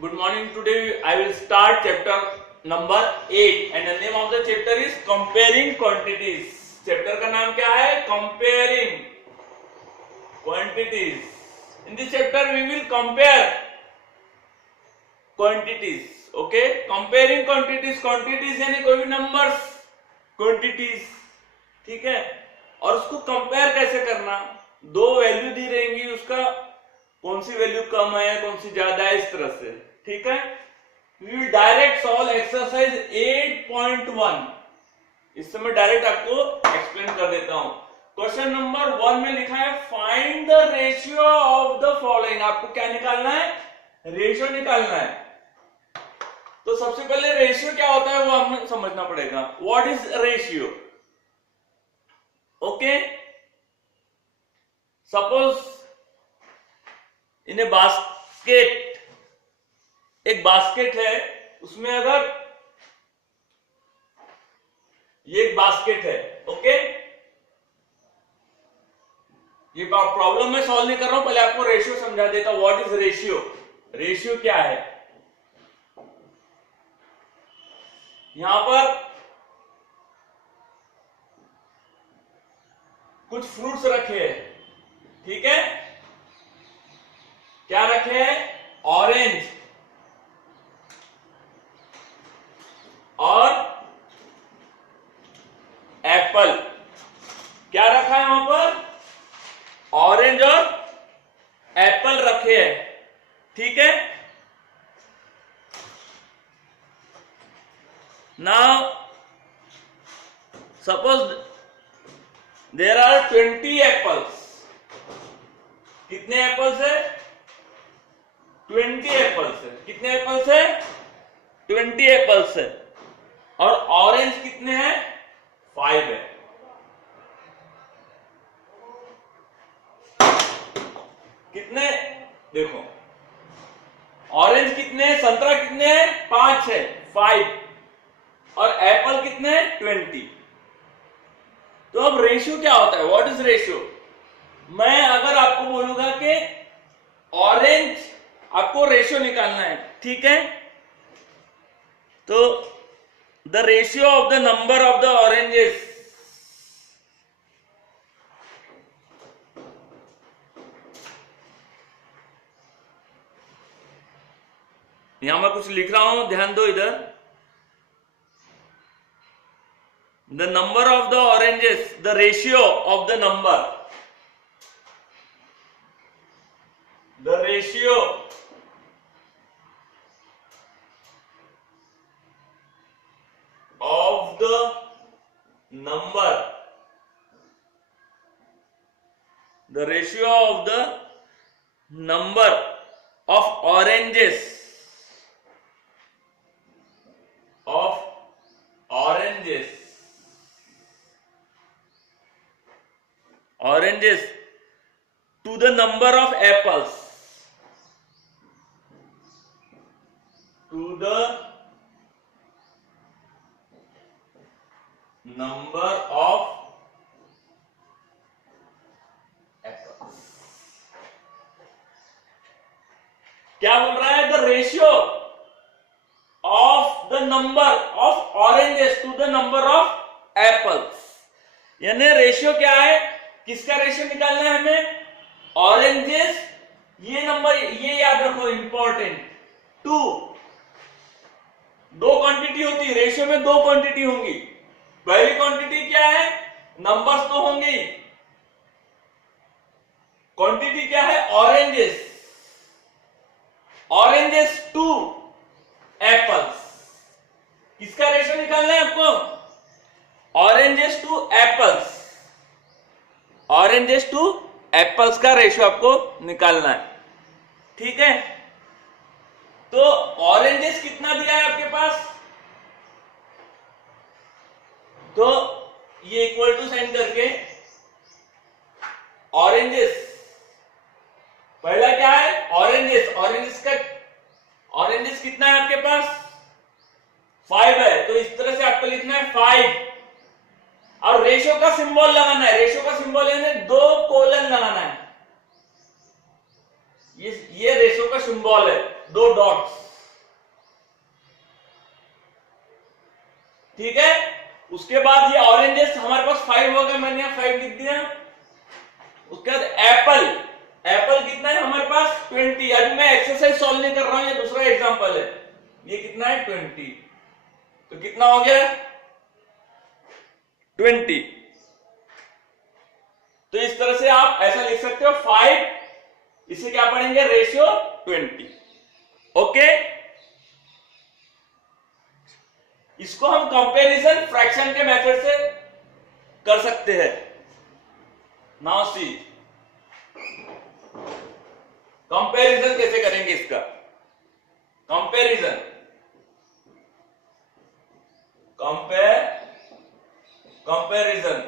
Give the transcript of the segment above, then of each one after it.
Good morning. Today I will start chapter number 8 and the name of the chapter is comparing quantities. Chapter का नाम क्या है? Comparing quantities. In this chapter we will compare quantities. Okay? Comparing quantities. Quantities यानी कोई भी numbers. Quantities. ठीक है? और उसको कंपेयर कैसे करना? दो वैल्यू दी रहेंगी, उसका कौन सी वैल्यू कम है कौन सी ज्यादा है, इस तरह से. ठीक है. We will direct solve exercise 8.1. इससे मैं डायरेक्ट आपको एक्सप्लेन कर देता हूं. क्वेश्चन नंबर 1 में लिखा है find the ratio of the following. आपको क्या निकालना है? रेशियो निकालना है. तो सबसे पहले रेशियो क्या होता है वो हमें समझना पड़ेगा. What is ratio? Okay. Suppose in A basket, एक बास्केट है, उसमें अगर ये एक बास्केट है. ओके. ये प्रॉब्लम मैं सॉल्व नहीं कर रहा हूं, पहले आपको रेशियो समझा देता हूं. What is ratio? रेशियो क्या है? यहां पर कुछ फ्रूट्स रखे हैं. ठीक है. क्या रखे हैं? ऑरेंज और एप्पल. क्या रखा है वहां पर? ऑरेंज और एप्पल रखे हैं. ठीक है. Now suppose there are 20 apples. कितने एप्पल्स है? 20 एप्पल्स है. कितने एप्पल्स है? 20 एप्पल्स है. और ऑरेंज कितने हैं? 5 है. कितने? देखो ऑरेंज कितने हैं? संतरा कितने हैं? 5 है. 5. और एप्पल कितने हैं? 20. तो अब रेशियो क्या होता है? What is ratio? मैं अगर आपको बोलूंगा कि ऑरेंज, आपको रेशियो निकालना है. ठीक है. तो the ratio of the number of the oranges, यहां मैं कुछ लिख रहा हूं, ध्यान दो इधर. The number of the oranges, the ratio of the number, the ratio of the number, the ratio of the number of oranges, of oranges, oranges to the number of apples, to the number of apples. क्या बोल रहा है? The ratio of the number of oranges to the number of apples. यानी ratio क्या है? किसका ratio निकालना है हमें? ऑरेंजेस. ये नंबर, ये याद रखो, इंपॉर्टेंट. टू, दो क्वांटिटी होती है रेशियो में, दो क्वांटिटी होंगी. पहली क्वांटिटी क्या है? नंबर्स तो होंगे. क्वांटिटी क्या है? ऑरेंजेस. Oranges to apples. किसका रेशियो निकालना है आपको? Oranges to apples. Oranges to apples का रेशियो आपको निकालना है. ठीक है. तो ऑरेंजेस कितना दिया है आपके पास? तो ये इक्वल टू साइन करके ऑरेंजेस, पहला क्या है? ऑरेंजेस. ऑरेंजेस का, ऑरेंजेस कितना है आपके पास? 5 है. तो इस तरह से आपको लिखना है 5. और रेशियो का सिंबल लगाना है. रेशियो का सिंबल यानी 2 कोलन लगाना है. ये रेशियो का सिंबल है, 2 डॉट्स. ठीक है। उसके बाद ये ऑरेंजेस हमारे पास 5 हो गए, मैंने यहाँ 5 लिख दिया। उसके बाद एप्पल, एप्पल कितना है हमारे पास 20। अभी मैं एक्सरसाइज सॉल्व नहीं कर रहा हूं, ये दूसरा एग्जांपल है। ये कितना है 20, तो कितना हो गया 20। तो इस तरह से आप ऐसा लिख सकते हो 5, इसे क्या पढ़ेंगे रेशियो 20। ओके, इसको हम कंपैरिजन फ्रैक्शन के मेथड से कर सकते हैं। नाउ सी कंपैरिजन कैसे करेंगे इसका। कंपैरिजन, कंपैरिजन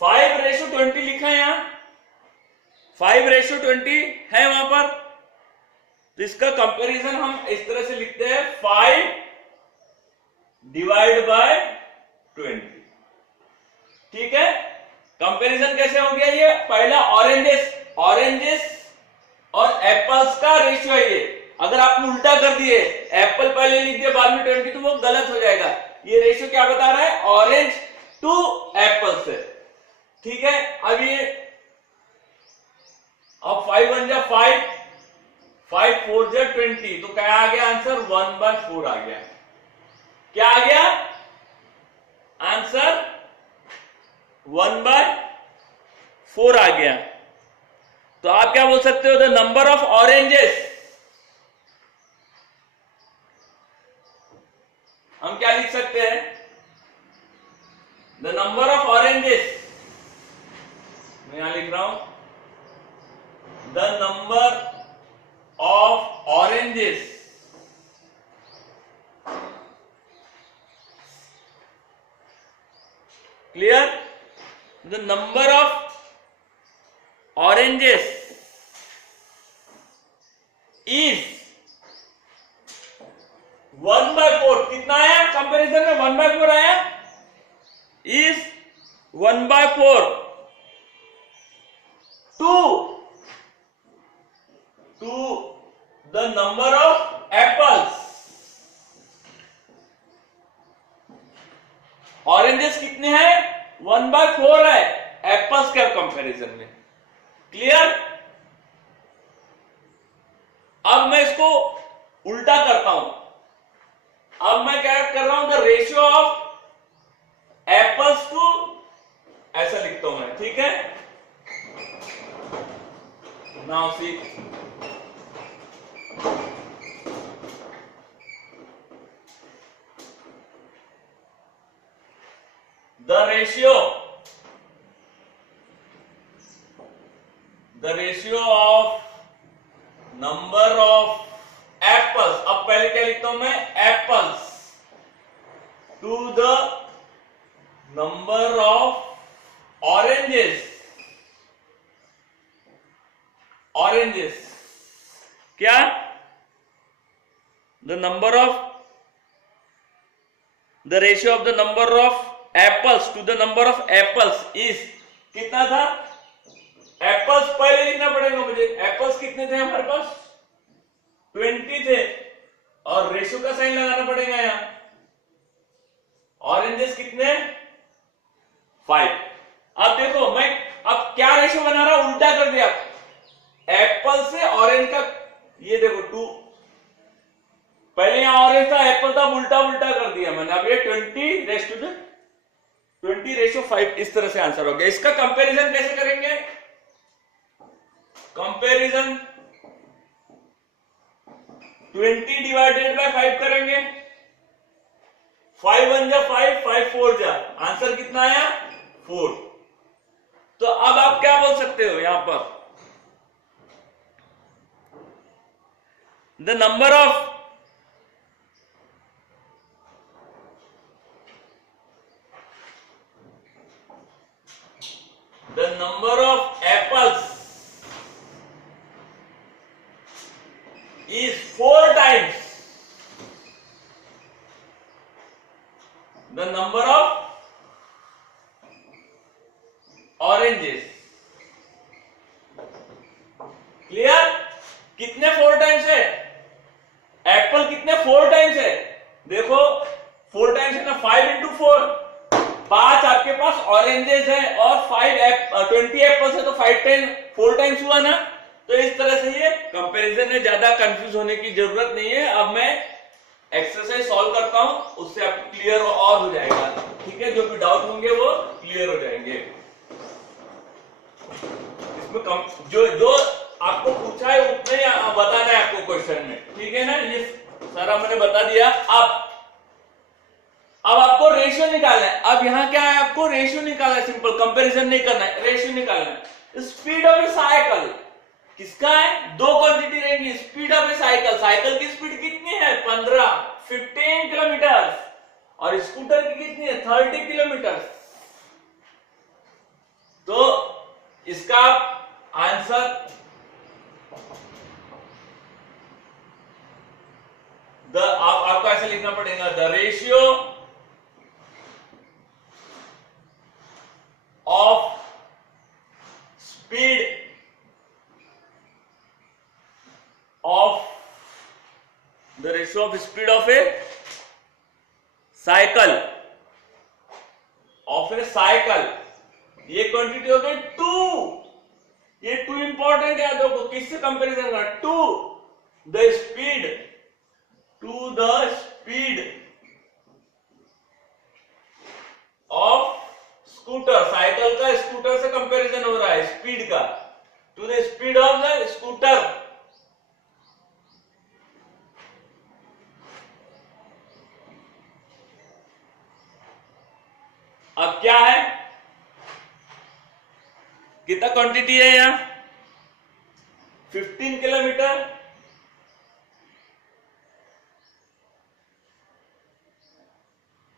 5:20 लिखा है यहां, 5:20 है वहां पर। तो इसका कंपैरिजन हम इस तरह से लिखते हैं 5 डिवाइड बाय 20। ठीक है, कंपैरिजन कैसे हो गया, ये पहला ऑरेंजेस और एप्पल्स का रेशियो है ये। अगर आपने उल्टा कर दिए, एप्पल पहले लिख दिया बाद में 20, तो वो गलत हो जाएगा। ये रेशियो क्या बता रहा है, ऑरेंज टू एप्पल से। ठीक है, अब ये अब 5 1 जा 5, 5 4 जा 20, तो क्या आ गया आंसर 1/4 आ गया। क्या आ गया आंसर 1/4 आ गया। तो आप क्या बोल सकते हो, द नंबर ऑफ ऑरेंजेस, हम क्या लिख सकते हैं, द नंबर ऑफ ऑरेंजेस, मैं यहां लिख रहा हूं the number of oranges clear, the number of oranges is 1/4। कितना आया कंपैरिजन में 1/4 आया, is 1/4 to the number of apples. Oranges कितने हैं 1/4 है एप्पल्स के कंपैरिजन में। क्लियर, अब मैं इसको उल्टा करता हूं। अब मैं क्या कर रहा हूं, the ratio of apples to, ऐसा लिखता हूं मैं। ठीक है, now see the ratio of number of apples, अब पहले क्या लिखता हूं मैं, apples to the number of oranges. क्या, the number of, the ratio of the number of apples to the number of apples is, कितना था, एप्पल्स पहले लिखना पड़ेगा मुझे। एप्पल्स कितने थे हमारे पास 20 थे, और रेशियो का साइन लगाना पड़ेगा यहां। ऑरेंजेस कितने 5। अब देखो मैं अब क्या रेशियो बना रहा हूं, उल्टा कर दिया। एप्पल से ऑरेंज का, ये देखो 2, पहले यहां ऑरेंज था एप्पल था, उल्टा कर दिया मैंने। अब ये 20:5 इस तरह से आंसर हो गया। इसका कंपैरिजन कैसे करेंगे, कंपैरिजन 20 डिवाइडेड बाय 5 करेंगे। 5 1 जा 5, 5 4 जा, आंसर कितना आया 4। तो अब आप क्या बोल सकते हो यहां पर, the number of apples is 4 times the number of oranges. Clear, कितने 4 टाइम्स है, 5 आपके पास ऑरेंजेस है और 20 एप्पल्स है, तो 4 टाइम्स हुआ ना। तो इस तरह से ये कंपैरिजन में ज्यादा कंफ्यूज होने की जरूरत नहीं है। अब मैं एक्सरसाइज सॉल्व करता हूं, उससे आपको क्लियर और हो जाएगा। ठीक है, जो भी डाउट होंगे वो क्लियर हो जाएंगे। इसमें जो आपको पूछा है उतना ही बताना है आपको क्वेश्चन में। ठीक है ना, ये सारा मैंने बता दिया। अब आपको रेशियो निकालना है। अब यहाँ क्या है, आपको रेशियो निकालना है। सिंपल, कंपैरिजन नहीं करना है, रेशियो निकालना है। स्पीड ऑफ ए साइकिल किसका है, दो क्वांटिटी रहेंगी। Speed of A cycle, cycle की स्पीड कितनी है 15 किलोमीटर, और स्कूटर की कितनी है 30 किलोमीटर। तो इसका आंसर आपको ऐसे लिखना पड़ेगा, the ratio of speed of A cycle ये क्वांटिटी हो गई 2। ये 2 इंपॉर्टेंट है, देखो किससे कंपैरिजन करना, to the speed of scooter. Cycle का स्कूटर से कंपैरिजन हो रहा है, स्पीड का, to the speed of the scooter. अब क्या है, कितना क्वांटिटी है यहां 15 किलोमीटर,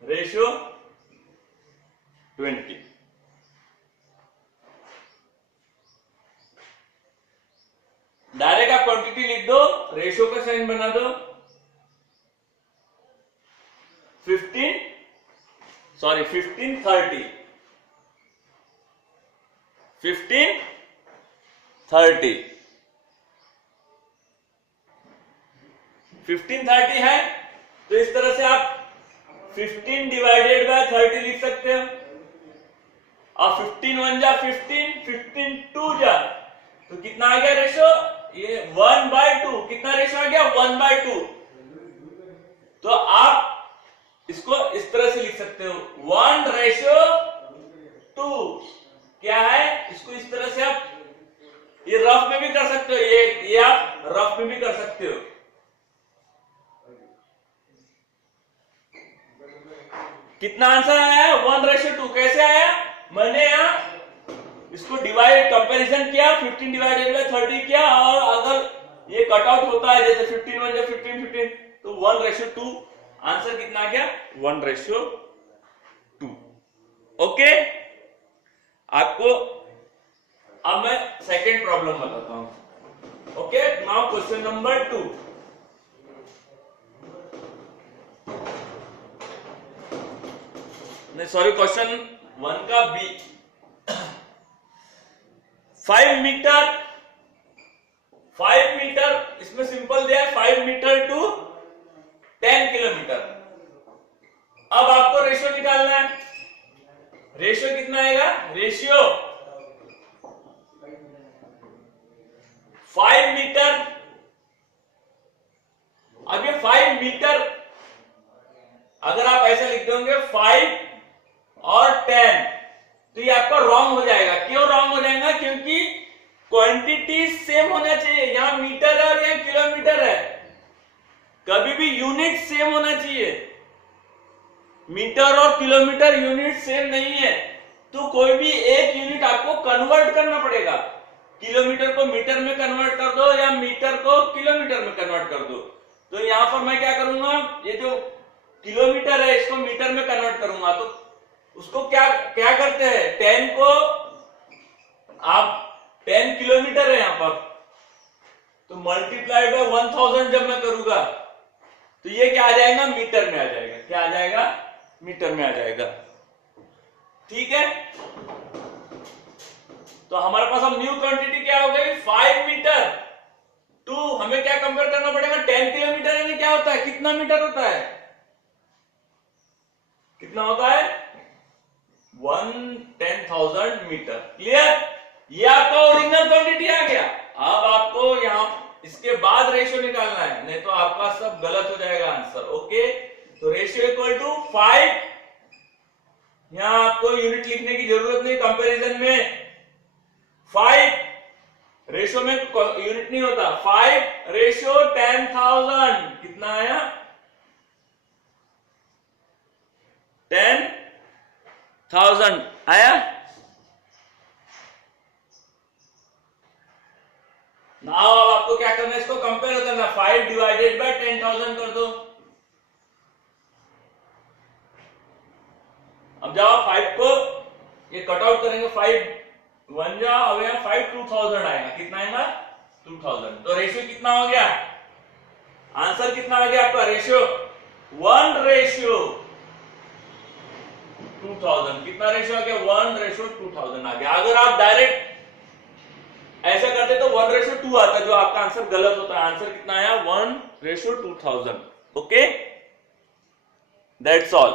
रेशियो 20। डायरेक्ट आप क्वांटिटी लिख दो, रेशियो का साइन बना दो। 15 30 15 30 15 30 है, तो इस तरह से आप 15 डिवाइडेड बाय 30 लिख सकते हो। और 15 1 जा 15, 15 2 जा, तो कितना आ गया रेशियो, ये 1/2। कितना रेशियो आ गया 1/2। तो आप इसको इस तरह से लिख सकते हो 1:2। क्या है, इसको इस तरह से आप ये रफ में भी कर सकते हो, ये आप रफ में भी कर सकते हो। कितना आंसर आया 1:2। कैसे आया, मैंने यहां इसको डिवाइड कंपैरिजन किया, 15 डिवाइडेड बाय 30 किया, और अगर ये कट आउट होता है जैसे 15 1 या 15 तो 1:2। आंसर कितना आ गया 1:2। ओके, आपको अब मैं सेकेंड प्रॉब्लम बताता हूं। Okay, now question number 2। नहीं सॉरी, क्वेश्चन 1 का बी। 5 मीटर इसमें सिंपल दिया है, 5 मीटर टू 10 किलोमीटर। अब आपको रेशियो निकालना है। रेशियो कितना आएगा, रेशियो 5 मीटर। अब ये 5 मीटर अगर आप ऐसा लिख दोगे 5 और 10, तो ये आपका रॉन्ग हो जाएगा। क्यों रॉन्ग हो जाएगा, क्योंकि क्वांटिटी सेम होना चाहिए। यहां मीटर है और यहां किलोमीटर है, कभी भी यूनिट सेम होना चाहिए। मीटर और किलोमीटर यूनिट सेम नहीं है, तो कोई भी एक यूनिट आपको कन्वर्ट करना पड़ेगा। किलोमीटर को मीटर में कन्वर्ट कर दो या मीटर को किलोमीटर में कन्वर्ट कर दो। तो यहां पर मैं क्या करूंगा, ये जो किलोमीटर है इसको मीटर में कन्वर्ट करूंगा। तो उसको क्या करते हैं, 10 को आप 10 किलोमीटर है यहां पर, तो मल्टीप्लाइड बाय 1000 जब मैं करूंगा तो ये क्या आ जाएगा, मीटर में आ जाएगा। क्या आ जाएगा, मीटर में आ जाएगा। ठीक है, तो हमारे पास अब न्यू क्वांटिटी क्या हो गई 5 मीटर टू, हमें क्या कंपेयर करना पड़ेगा 10 किलोमीटर। यानी क्या होता है, कितना मीटर होता है, कितना होता है 10,000 मीटर। क्लियर? ये आपका ओरिजिनल क्वांटिटी आ गया। अब आपको यहां इसके बाद रेशियो निकालना है, नहीं तो आपका सब गलत हो जाएगा आंसर। ओके, तो रेशियो इक्वल टू 5, यहां आपको यूनिट लिखने की जरूरत नहीं, कंपैरिजन में 5 रेशियो में यूनिट नहीं होता, 5 रेशियो 10,000 कितना आया? 10,000 आया। नाउ अब आपको क्या करना है, इसको कंपेयर करना, 5 डिवाइडेड बाय 10,000 कर दो। अब जब आप 5 को ये कट आउट करेंगे, 5 1 जा अब यहां 5 2000 आएगा, कितना आएगा? 2000। तो रेशियो कितना हो गया? आंसर कितना आ गया आपका? Ratio 1 ratio 2000। कितना रेशियो आ गया? 1 रेशियो 2000 आ गया। अगर आप डायरेक्ट ऐसा करते तो 1 रेशियो 2 आता, जो आपका आंसर गलत होता है। आंसर कितना आया? 1 रेशियो 2000। Okay, that's all.